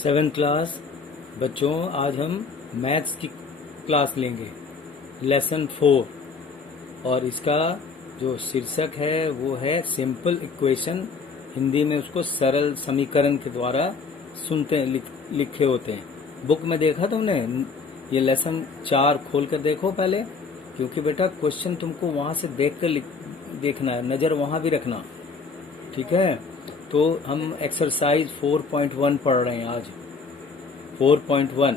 7th class बच्चों, आज हम मैथ्स की क्लास लेंगे, लेसन 4। और इसका जो शीर्षक है वो है सिंपल इक्वेशन। हिंदी में उसको सरल समीकरण के द्वारा सुनते हैं, लिखे होते हैं। बुक में देखा तुमने? ये लेसन 4 खोल कर देखो पहले, क्योंकि बेटा क्वेश्चन तुमको वहां से देखकर देखना है, नजर वहां भी रखना, ठीक है। तो हम एक्सरसाइज 4.1 पढ़ रहे हैं आज, 4.1,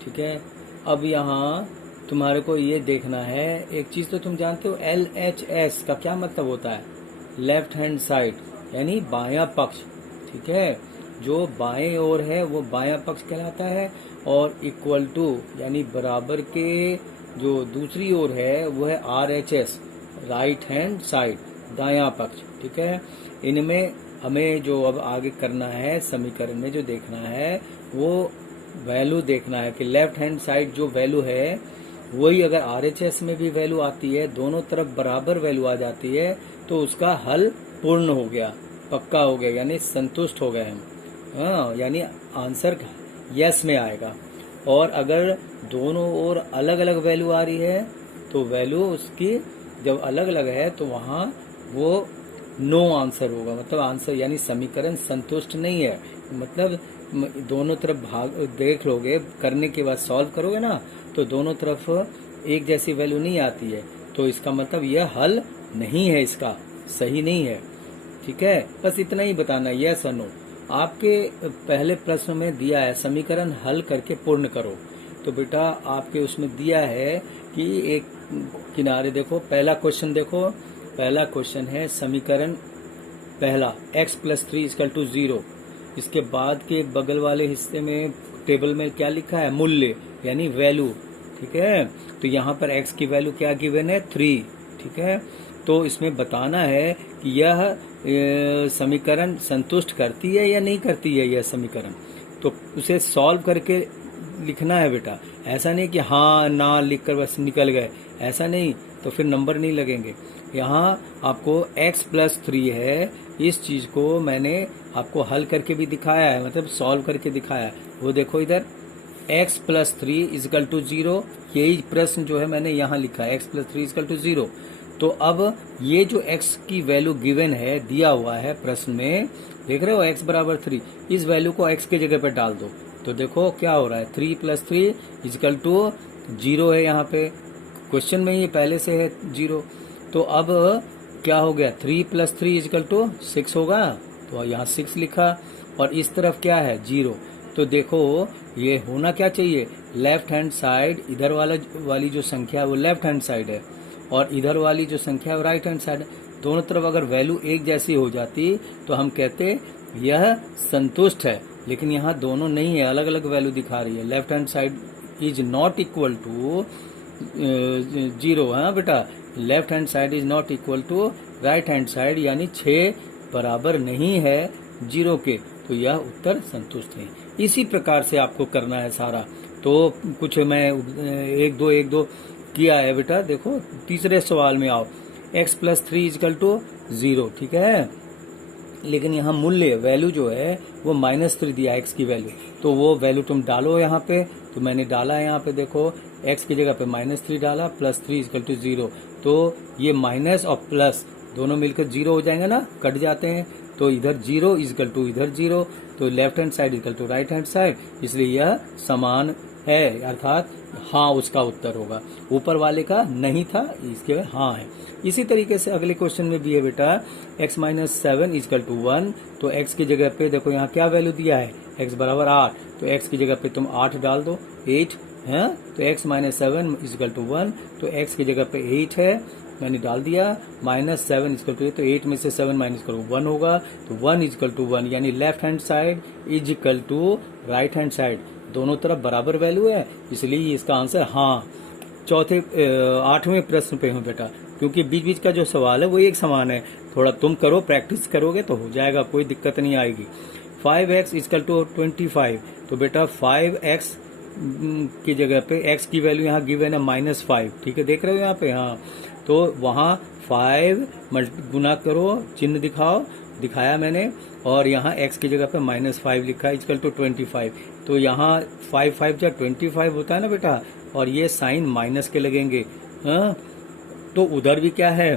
ठीक है। अब यहाँ तुम्हारे को ये देखना है, एक चीज तो तुम जानते हो, LHS का क्या मतलब होता है? लेफ्ट हैंड साइड, यानी बायां पक्ष, ठीक है। जो बाएं ओर है वो बायां पक्ष कहलाता है, और इक्वल टू यानी बराबर के जो दूसरी ओर है वो है RHS, राइट हैंड साइड, दायां पक्ष, ठीक है। इनमें हमें जो अब आगे करना है, समीकरण में जो देखना है वो वैल्यू देखना है कि लेफ्ट हैंड साइड जो वैल्यू है वही अगर RHS में भी वैल्यू आती है, दोनों तरफ बराबर वैल्यू आ जाती है, तो उसका हल पूर्ण हो गया, पक्का हो गया, यानी संतुष्ट हो गए हम। हाँ, यानी आंसर यस में आएगा। और अगर दोनों ओर अलग अलग वैल्यू आ रही है तो वैल्यू उसकी जब अलग अलग है तो वहां वो नो आंसर होगा, मतलब आंसर यानी समीकरण संतुष्ट नहीं है। मतलब दोनों तरफ भाग देख लोगे, करने के बाद सॉल्व करोगे ना, तो दोनों तरफ एक जैसी वैल्यू नहीं आती है, तो इसका मतलब यह हल नहीं है, इसका सही नहीं है, ठीक है। बस इतना ही बताना, यस और नो। आपके पहले प्रश्न में दिया है समीकरण हल करके पूर्ण करो, तो बेटा आपके उसमें दिया है कि एक किनारे देखो, पहला क्वेश्चन देखो, पहला क्वेश्चन है समीकरण पहला x+3 = 0। इसके बाद के बगल वाले हिस्से में टेबल में क्या लिखा है? मूल्य, यानी वैल्यू, ठीक है। तो यहाँ पर x की वैल्यू क्या गिवन है? 3, ठीक है। तो इसमें बताना है कि यह समीकरण संतुष्ट करती है या नहीं करती है यह समीकरण, तो उसे सॉल्व करके लिखना है बेटा। ऐसा नहीं कि हाँ ना लिखकर बस निकल गए, ऐसा नहीं, तो फिर नंबर नहीं लगेंगे। यहाँ आपको x+3 है, इस चीज को मैंने आपको हल करके भी दिखाया है, मतलब सॉल्व करके दिखाया है। वो देखो इधर, x+3 = 0, यही प्रश्न जो है मैंने यहाँ लिखा है, x+3 = 0। तो अब ये जो x की वैल्यू गिवन है, दिया हुआ है प्रश्न में, देख रहे हो x = 3, इस वैल्यू को x की जगह पर डाल दो, तो देखो क्या हो रहा है, 3+3 = 0 है, यहाँ पे क्वेश्चन में ही पहले से है 0। तो अब क्या हो गया, 3+3 = 6 होगा, तो यहाँ 6 लिखा, और इस तरफ क्या है 0। तो देखो ये होना क्या चाहिए, लेफ्ट हैंड साइड, इधर वाली जो संख्या है वो लेफ्ट हैंड साइड है, और इधर वाली जो संख्या है वो राइट हैंड साइड है। दोनों तरफ अगर वैल्यू एक जैसी हो जाती तो हम कहते यह संतुष्ट है, लेकिन यहाँ दोनों नहीं है, अलग अलग वैल्यू दिखा रही है। Left hand side is not equal to 0, हाँ बेटा, left hand side is not equal to right hand side, यानी 6 बराबर नहीं है 0 के, तो यह उत्तर संतुष्ट है। इसी प्रकार से आपको करना है सारा। तो कुछ मैं 1-2 किया है बेटा। देखो तीसरे सवाल में आओ, x+3 = 0, ठीक है, लेकिन यहाँ मूल्य वैल्यू जो है वो -3 दिया, x की वैल्यू, तो वो वैल्यू तुम डालो यहाँ पे, तो मैंने डाला है यहाँ पे, देखो x की जगह पे -3 डाला, +3 = 0, तो ये माइनस और प्लस दोनों मिलकर 0 हो जाएंगे ना, कट जाते हैं, तो इधर 0 = इधर 0, तो left hand side = right hand side, इसलिए यह समान है, अर्थात हाँ उसका उत्तर होगा। ऊपर वाले का नहीं था, इसके हाँ है। इसी तरीके से अगले क्वेश्चन में भी है बेटा, x-7 = 1, तो x की जगह पे देखो यहाँ क्या वैल्यू दिया है, x = 8, तो x की जगह पे तुम 8 डाल दो, 8 है, तो x-7 = 1, तो x की जगह पे 8 है, मैंने डाल दिया, -7 = 8, तो 8 में से 7 माइनस करो 1 होगा, तो 1 = 1, यानी left hand side is equal to right hand side, दोनों तरफ बराबर वैल्यू है, इसलिए इसका आंसर हाँ। 8वें प्रश्न पे हूँ बेटा, क्योंकि बीच बीच का जो सवाल है वो एक समान है, थोड़ा तुम करो, प्रैक्टिस करोगे तो हो जाएगा, कोई दिक्कत नहीं आएगी। 5x = 25, तो बेटा 5x की जगह पे x की वैल्यू यहाँ गिवन है -5, ठीक है, देख रहे हो यहाँ पे, हाँ, तो वहाँ 5 गुना करो, चिन्ह दिखाओ, दिखाया मैंने, और यहाँ x की जगह पे -5 लिखा है इक्वल टू 25। तो यहाँ 5 5 जा 25 होता है ना बेटा, और ये साइन माइनस के लगेंगे। हाँ, तो उधर भी क्या है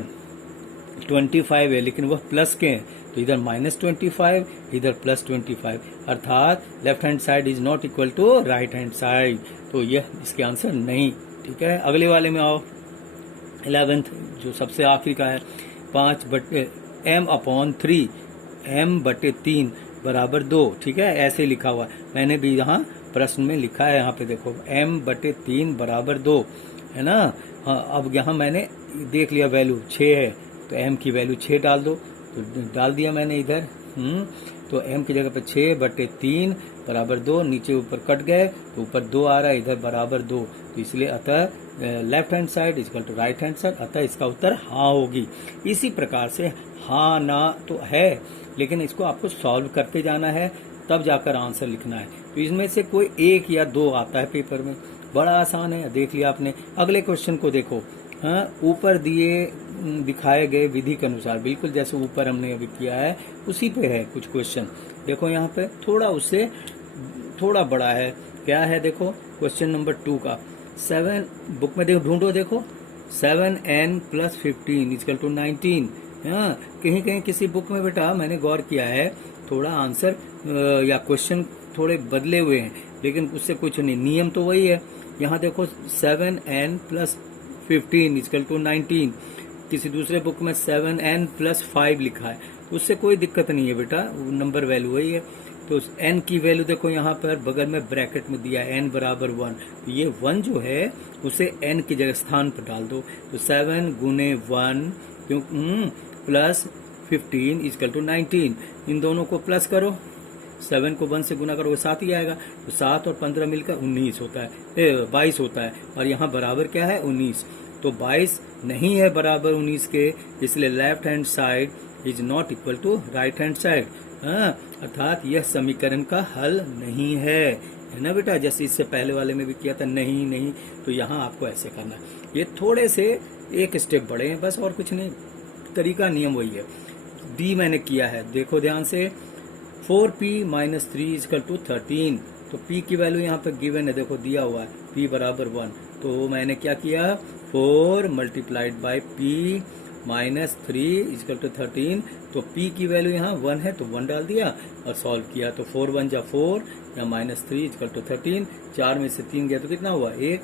25 है, लेकिन वह प्लस के हैं, तो इधर -25 इधर +25, अर्थात left hand side is not equal to right hand side. तो यह इसके आंसर नहीं। ठीक है, अगले वाले में आओ। 11th जो सबसे आखिरी का है, 5/m/3 m/3 बराबर 2। ठीक है, ऐसे लिखा हुआ है, मैंने भी यहाँ प्रश्न में लिखा है, यहाँ पे देखो m/3 बराबर 2 है ना। हाँ, अब यहाँ मैंने देख लिया वैल्यू 6 है, तो m की वैल्यू 6 डाल दो, तो डाल दिया मैंने इधर। तो m की जगह पे 6/3 बराबर 2, नीचे ऊपर कट गए तो ऊपर 2 आ रहा है, इधर बराबर 2, तो इसलिए अतः left hand side equal to right hand side, अतः इसका उत्तर हाँ होगी। इसी प्रकार से हाँ ना तो है, लेकिन इसको आपको सॉल्व करते जाना है, तब जाकर आंसर लिखना है। तो इसमें से कोई 1 या 2 आता है पेपर में, बड़ा आसान है, देख लिया आपने। अगले क्वेश्चन को देखो। हाँ, ऊपर दिखाए गए विधि के अनुसार, बिल्कुल जैसे ऊपर हमने अभी किया है उसी पे है कुछ क्वेश्चन। देखो यहाँ पे थोड़ा उससे थोड़ा बड़ा है, क्या है देखो, क्वेश्चन नंबर 2 का 7 बुक में देखो, ढूंढो देखो, 7n + 15 = 19। हाँ, कहीं कहीं किसी बुक में बेटा मैंने गौर किया है, थोड़ा आंसर या क्वेश्चन थोड़े बदले हुए हैं, लेकिन उससे कुछ नहीं, नियम तो वही है। यहाँ देखो 7n + 15 = 19, किसी दूसरे बुक में 7n + 5 लिखा है, उससे कोई दिक्कत नहीं है बेटा, नंबर वैल्यू वही है। तो n की वैल्यू देखो यहाँ पर बगल में ब्रैकेट में दिया है n बराबर 1, तो ये 1 जो है उसे n की जगह स्थान पर डाल दो, तो 7 गुने 1 प्लस 15 = 19, इन दोनों को प्लस करो, 7 को 1 से गुना करोगे 7 ही आएगा, तो 7 और 15 मिलकर 19 होता है, 22 होता है, और यहाँ बराबर क्या है 19, तो 22 नहीं है बराबर 19 के, इसलिए left hand side is not equal to right hand side. अर्थात यह समीकरण का हल नहीं है ना बेटा, जैसे इससे पहले वाले में भी किया था नहीं नहीं, तो यहाँ आपको ऐसे करना है। ये थोड़े से एक स्टेप बढ़े हैं बस, और कुछ नहीं, तरीका नियम वही है। डी मैंने किया है, देखो ध्यान से, 4p - 3 = 13, तो p की वैल्यू यहाँ पे गिवन है, देखो दिया हुआ है p बराबर 1, तो मैंने क्या किया 4 × p - 3 = 13, तो p की वैल्यू यहाँ 1 है तो 1 डाल दिया और सॉल्व किया, तो 4 × 1 = 4 या -3 = 13, 4 में से 3 गया तो कितना हुआ 1,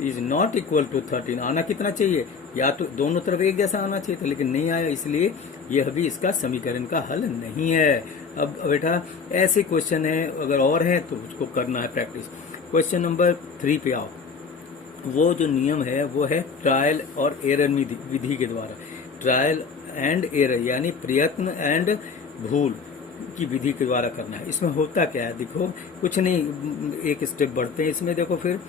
इज नॉट इक्वल टू 13। आना कितना चाहिए, या तो दोनों तरफ एक जैसा आना चाहिए था, लेकिन नहीं आया, इसलिए यह भी इसका समीकरण का हल नहीं है। अब बेटा ऐसे क्वेश्चन है, अगर और है तो उसको करना है प्रैक्टिस। क्वेश्चन नंबर 3 पे आओ। वो जो नियम है वो है ट्रायल और एरर विधि के द्वारा, ट्रायल एंड एरर यानी प्रयत्न एंड भूल की विधि के द्वारा करना है। इसमें होता क्या है देखो, कुछ नहीं, एक स्टेप बढ़ते हैं इसमें। देखो फिर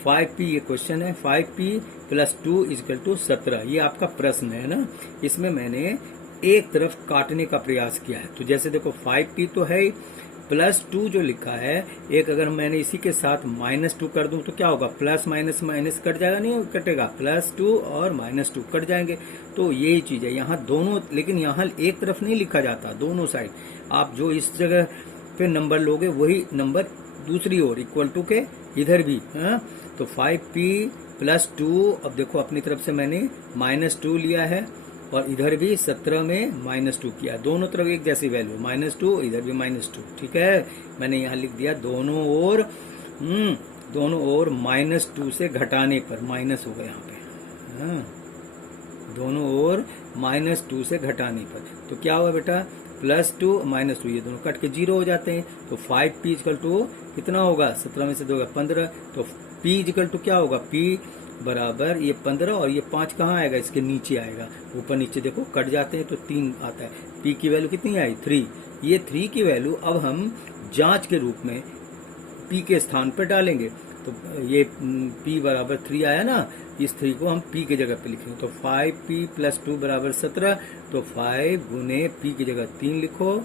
5p ये क्वेश्चन है, 5p + 2 = 17, ये आपका प्रश्न है ना। इसमें मैंने एक तरफ काटने का प्रयास किया है, तो जैसे देखो 5p तो है, +2 जो लिखा है, एक अगर मैंने इसी के साथ -2 कर दूं तो क्या होगा, प्लस माइनस माइनस कट जाएगा, नहीं कटेगा, +2 और -2 कट जाएंगे। तो यही चीज है यहाँ दोनों, लेकिन यहाँ एक तरफ नहीं लिखा जाता, दोनों साइड आप जो इस जगह पे नंबर लोगे वही नंबर दूसरी ओर इक्वल टू के इधर भी। तो 5p + 2, अब देखो अपनी तरफ से मैंने -2 लिया है और इधर भी 17 में -2 किया, दोनों तरफ एक जैसी वैल्यू, -2 इधर भी -2, ठीक है। मैंने यहाँ लिख दिया दोनों ओर -2 से घटाने पर माइनस होगा यहाँ पे, दोनों ओर -2 से घटाने पर, तो क्या हुआ बेटा +2 -2, ये दोनों कट के 0 हो जाते हैं। तो 5p = कितना होगा, 17 में से 2 15, तो p = क्या होगा, p बराबर ये 15 और ये 5 कहाँ आएगा, इसके नीचे आएगा, ऊपर नीचे देखो कट जाते हैं तो 3 आता है। p की वैल्यू कितनी आई 3, ये 3 की वैल्यू अब हम जांच के रूप में p के स्थान पर डालेंगे, तो ये p बराबर 3 आया ना, इस 3 को हम p की जगह पे लिखेंगे, तो 5p + 2 = 17, तो 5 गुने p की जगह 3 लिखो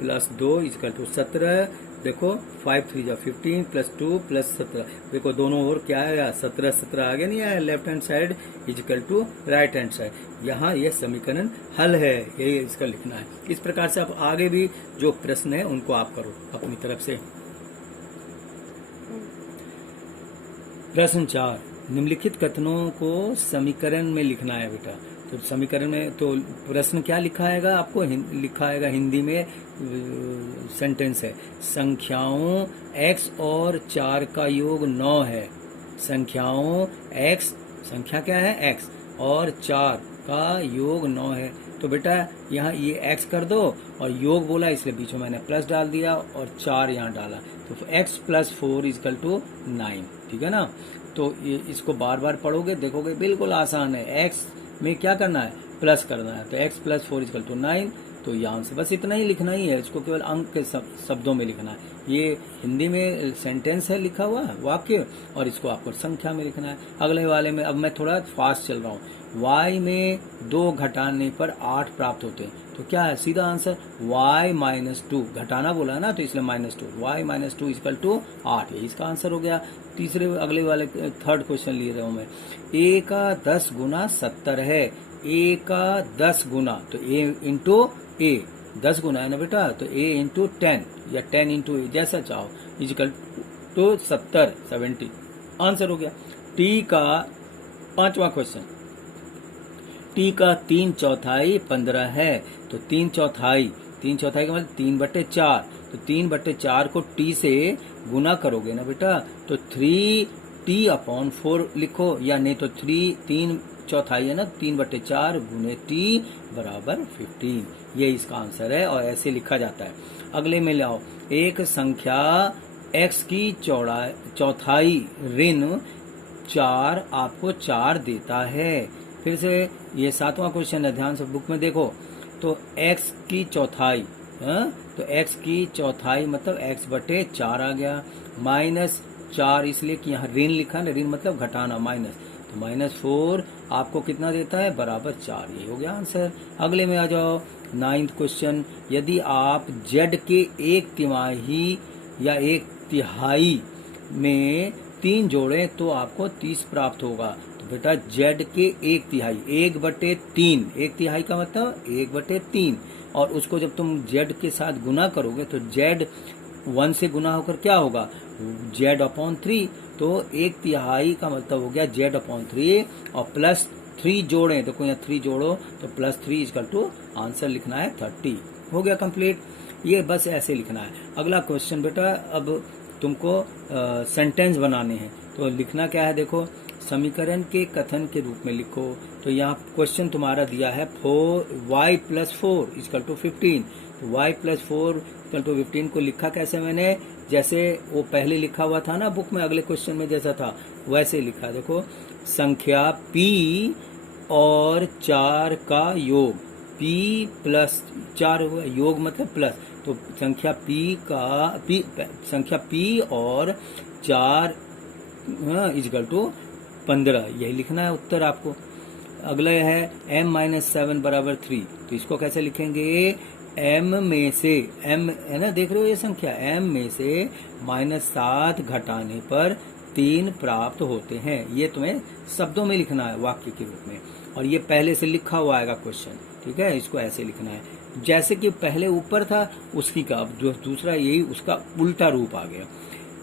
+2 = 17, देखो 5 3 जा 15 प्लस 2 प्लस 17, देखो दोनों ओर क्या आया 17 17 आगे नहीं आया, left hand side is equal to right hand side. यहाँ ये समीकरण हल है, यही इसका लिखना है। इस प्रकार से आप आगे भी जो प्रश्न है उनको आप करो अपनी तरफ से। प्रश्न 4, निम्नलिखित कथनों को समीकरण में लिखना है बेटा। तो समीकरण में तो प्रश्न क्या लिखा आएगा आपको, लिखा आएगा हिंदी में सेंटेंस है, संख्याओं x और 4 का योग 9 है। संख्याओं x, संख्या क्या है x, और 4 का योग 9 है। तो बेटा यहाँ ये x कर दो और योग बोला इसलिए बीच में मैंने प्लस डाल दिया और 4 यहाँ डाला, तो x प्लस 4 इजकल टू 9, ठीक है ना। तो ये इसको बार बार पढ़ोगे देखोगे बिल्कुल आसान है। x में क्या करना है, प्लस करना है, तो x प्लस 4 इजकल टू 9। तो यहाँ से बस इतना ही लिखना ही है, इसको केवल अंक के शब्दों में लिखना है। ये हिंदी में सेंटेंस है लिखा हुआ वाक्य, और इसको आपको संख्या में लिखना है। अगले वाले में अब मैं थोड़ा फास्ट चल रहा हूँ। y में 2 घटाने पर 8 प्राप्त होते हैं, तो क्या है सीधा आंसर y माइनस 2, घटाना बोला है ना तो इसलिए -2, y माइनस 2 इजकल टू 8, ये इसका आंसर हो गया। तीसरे अगले वाले थर्ड क्वेश्चन ले रहा हूँ मैं। a का 10 गुना 70 है, a का 10 गुना, तो a इंटू a 10 गुना है ना बेटा, तो a इंटू 10 या 10 इंटू a जैसा चाहो, इजकल टू 70 आंसर हो गया। t का 5वां क्वेश्चन, t का 3/4 15 है, तो 3/4 का मतलब 3/4, तो 3/4 को t से गुना करोगे ना बेटा, तो 3t/4 लिखो, या नहीं तो 3/4 है ना, 3/4 गुने t बराबर 15, ये इसका आंसर है और ऐसे लिखा जाता है। अगले में लाओ, एक संख्या x की चौथाई ऋण 4 आपको 4 देता है। फिर से ये 7वां क्वेश्चन है, ध्यान से बुक में देखो। तो x की चौथाई, तो x की चौथाई मतलब x/4 आ गया, -4 इसलिए कि यहाँ ऋण लिखा ना, ऋण मतलब घटाना, माइनस, तो -4 आपको कितना देता है, बराबर 4, ये हो गया आंसर। अगले में आ जाओ, 9th क्वेश्चन, यदि आप z के 1/3 या 1/3 में 3 जोड़ें तो आपको 30 प्राप्त होगा। तो बेटा z के 1/3, 1/3, 1/3 का मतलब 1/3, और उसको जब तुम z के साथ गुना करोगे तो z 1 से गुना होकर क्या होगा, z/3, तो 1/3 का मतलब हो गया z/3, और +3 जोड़े, देखो यहाँ 3 जोड़ो तो +3 इजकल टू आंसर लिखना है 30, हो गया कंप्लीट। ये बस ऐसे लिखना है। अगला क्वेश्चन बेटा, अब तुमको सेंटेंस बनाने हैं, तो लिखना क्या है, देखो समीकरण के कथन के रूप में लिखो। तो यहाँ क्वेश्चन तुम्हारा दिया है y + 4 इजकल टू 15, तो y + 4 इजकल टू 15 को लिखा कैसे मैंने, जैसे वो पहले लिखा हुआ था ना बुक में, अगले क्वेश्चन में जैसा था वैसे लिखा। देखो संख्या p और 4 का योग, p + 4 हुआ, योग मतलब प्लस, तो संख्या p और 4 इजकल टू 15, यही लिखना है उत्तर आपको। अगला है m-7 बराबर 3, तो इसको कैसे लिखेंगे, m में से, m है ना, देख रहे हो ये संख्या, m में से -7 घटाने पर 3 प्राप्त होते हैं। ये तुम्हें शब्दों में लिखना है वाक्य के रूप में, और ये पहले से लिखा हुआ आएगा क्वेश्चन, ठीक है, इसको ऐसे लिखना है जैसे कि पहले ऊपर था उसकी का, अब जो दूसरा यही उसका उल्टा रूप आ गया।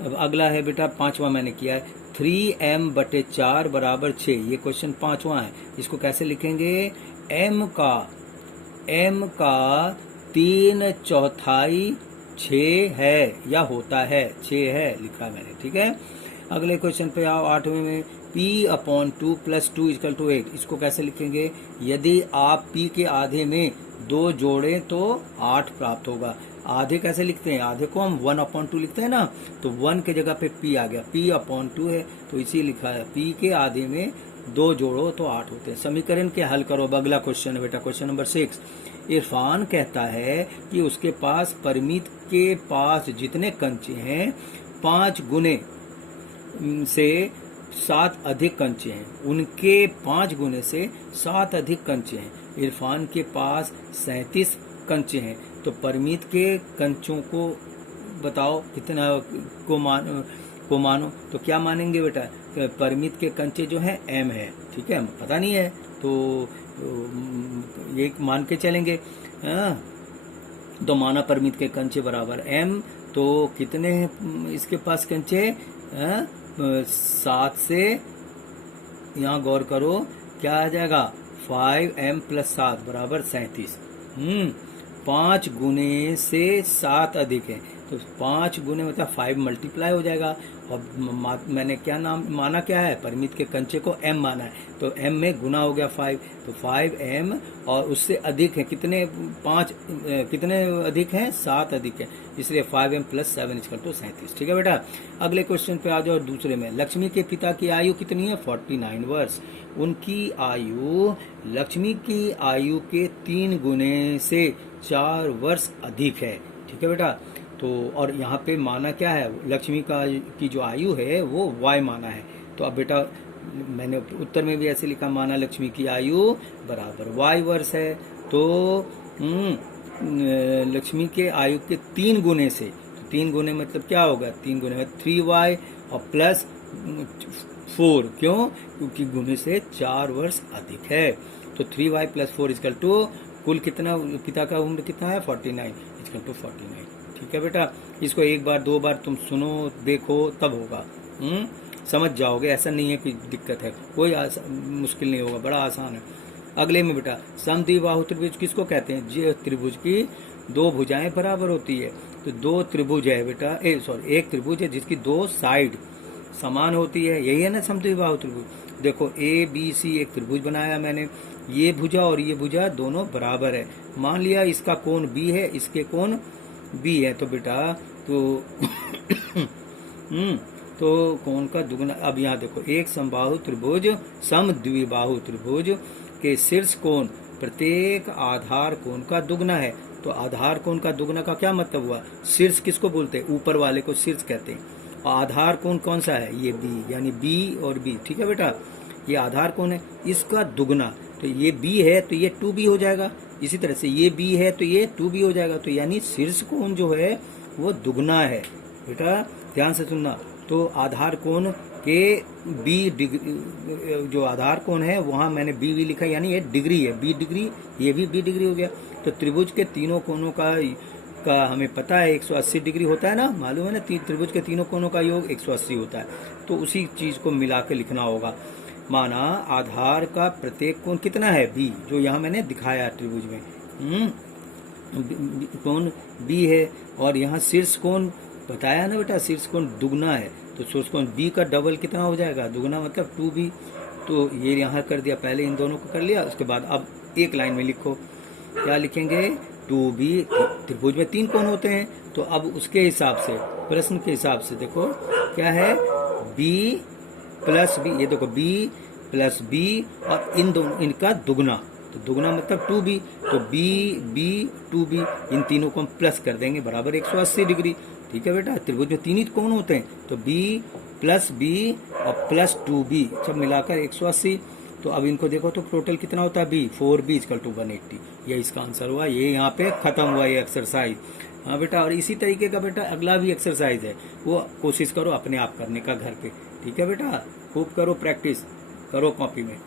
अब अगला है बेटा 5वां मैंने किया है, 3m/4 बराबर 6, ये क्वेश्चन 5वां है। इसको कैसे लिखेंगे, m का 3/4 6 है या होता है, 6 है लिखा मैंने, ठीक है। अगले क्वेश्चन पे आओ, 8वें में, p/2 + 2 इजकल टू 8, इसको कैसे लिखेंगे, यदि आप p के आधे में 2 जोड़ें तो 8 प्राप्त होगा। आधे कैसे लिखते हैं, आधे को हम 1/2 लिखते हैं ना, तो 1 के जगह पे p आ गया, p/2 है तो इसी लिखा है, p के आधे में 2 जोड़ो तो 8 होते हैं। समीकरण के हल करो। अब अगला क्वेश्चन है बेटा, क्वेश्चन नंबर 6, इरफान कहता है कि उसके पास परमीत के पास जितने कंचे हैं 5 गुने से 7 अधिक कंचे हैं, उनके 5 गुने से 7 अधिक कंचे हैं। इरफान के पास 37 कंचे हैं, तो परमीत के कंचों को बताओ कितना को मानो, तो क्या मानेंगे बेटा, परिमित के कंचे जो है m है, ठीक है, पता नहीं है तो ये मान के चलेंगे। हाँ, तो माना परिमित के कंचे बराबर m, तो कितने इसके पास कंचे, 7 से, यहाँ गौर करो क्या आ जाएगा, 5m + 7 बराबर 37। 5 गुने से 7 अधिक है, तो 5 गुने मतलब 5 मल्टीप्लाई हो जाएगा। और मैंने क्या नाम माना, क्या है, परिमित के कंचे को m माना है, तो m में गुना हो गया 5, तो 5m और उससे अधिक है कितने, 5 कितने अधिक हैं, 7 अधिक है, इसलिए 5m + 7 = 37। ठीक है बेटा, अगले क्वेश्चन पे आ जाओ। दूसरे में लक्ष्मी के पिता की आयु कितनी है, 49 वर्ष। उनकी आयु लक्ष्मी की आयु के 3 गुने से 4 वर्ष अधिक है। ठीक है बेटा, तो और यहाँ पे माना क्या है, लक्ष्मी की जो आयु है वो y माना है। तो अब बेटा मैंने उत्तर में भी ऐसे लिखा, माना लक्ष्मी की आयु बराबर y वर्ष है, तो लक्ष्मी के आयु के 3 गुने से, तो 3 गुने मतलब क्या होगा, 3 गुने में 3y और प्लस 4, क्यों, क्योंकि गुने से 4 वर्ष अधिक है। तो 3y + 4 = कुल कितना, पिता का उम्र कितना है, 49 = 49। ठीक है बेटा, इसको एक बार 2 बार तुम सुनो देखो तब होगा, समझ जाओगे, ऐसा नहीं है कि दिक्कत है, कोई मुश्किल नहीं होगा, बड़ा आसान है। अगले में बेटा, समद्विबाहु त्रिभुज किसको कहते हैं, जो त्रिभुज की 2 भुजाएं बराबर होती है। तो 2 त्रिभुज है बेटा, एक त्रिभुज है जिसकी 2 साइड समान होती है, यही है ना समद्विबाहु त्रिभुज। देखो ABC एक त्रिभुज बनाया मैंने, ये भुजा और ये भुजा दोनों बराबर है, मान लिया इसका कोण B है, इसके कोण B है, तो बेटा तो कोण का दुगना। अब यहाँ देखो, एक समबाहु त्रिभुज समद्विबाहु त्रिभुज के शीर्ष कोण प्रत्येक आधार कोण का दुगना है। तो आधार कोण का दुगना का क्या मतलब हुआ, शीर्ष किसको बोलते हैं, ऊपर वाले को शीर्ष कहते हैं। और आधार कोण कौन सा है, ये B, यानी B और B। ठीक है बेटा, ये आधार कोण है, इसका दुगना, तो ये B है तो ये 2B हो जाएगा, इसी तरह से ये B है तो ये 2B हो जाएगा, तो यानी शीर्ष कोण जो है वो दुगना है। बेटा ध्यान से सुनना, तो आधार कोण के B डिग्री, जो आधार कोण है वहाँ मैंने B लिखा, यानी ये डिग्री है, B डिग्री, ये भी B डिग्री हो गया। तो त्रिभुज के तीनों कोणों का हमें पता है 180 डिग्री होता है ना, मालूम है ना, त्रिभुज के तीनों कोणों का योग 180 होता है, तो उसी चीज को मिला के लिखना होगा। माना आधार का प्रत्येक कोण कितना है, B, जो यहाँ मैंने दिखाया त्रिभुज में, कोण B है, और यहाँ शीर्ष कोण बताया ना बेटा, शीर्ष कोण दुगना है, तो शीर्ष कोण B का डबल कितना हो जाएगा, दुगना मतलब 2B। तो ये यहाँ कर दिया, पहले इन दोनों को कर लिया, उसके बाद अब एक लाइन में लिखो, क्या लिखेंगे, 2B, त्रिभुज में 3 कोण होते हैं, तो अब उसके हिसाब से, प्रश्न के हिसाब से देखो क्या है, B + B, ये देखो B + B और इन दोनों, इनका दुगना, तो दुगना मतलब 2B, तो B 2B, इन तीनों को हम प्लस कर देंगे, बराबर 180 डिग्री। ठीक है बेटा, त्रिभुज में 3 ही कोण होते हैं, तो B + B और प्लस 2B सब मिलाकर 180। तो अब इनको देखो तो टोटल कितना होता है, B 4B = 180। ये इसका आंसर हुआ, ये यहाँ पे खत्म हुआ ये एक्सरसाइज। हाँ बेटा, और इसी तरीके का बेटा अगला भी एक्सरसाइज है, वो कोशिश करो अपने आप करने का घर पे। ठीक है बेटा, खूब करो प्रैक्टिस, करो कॉपी में।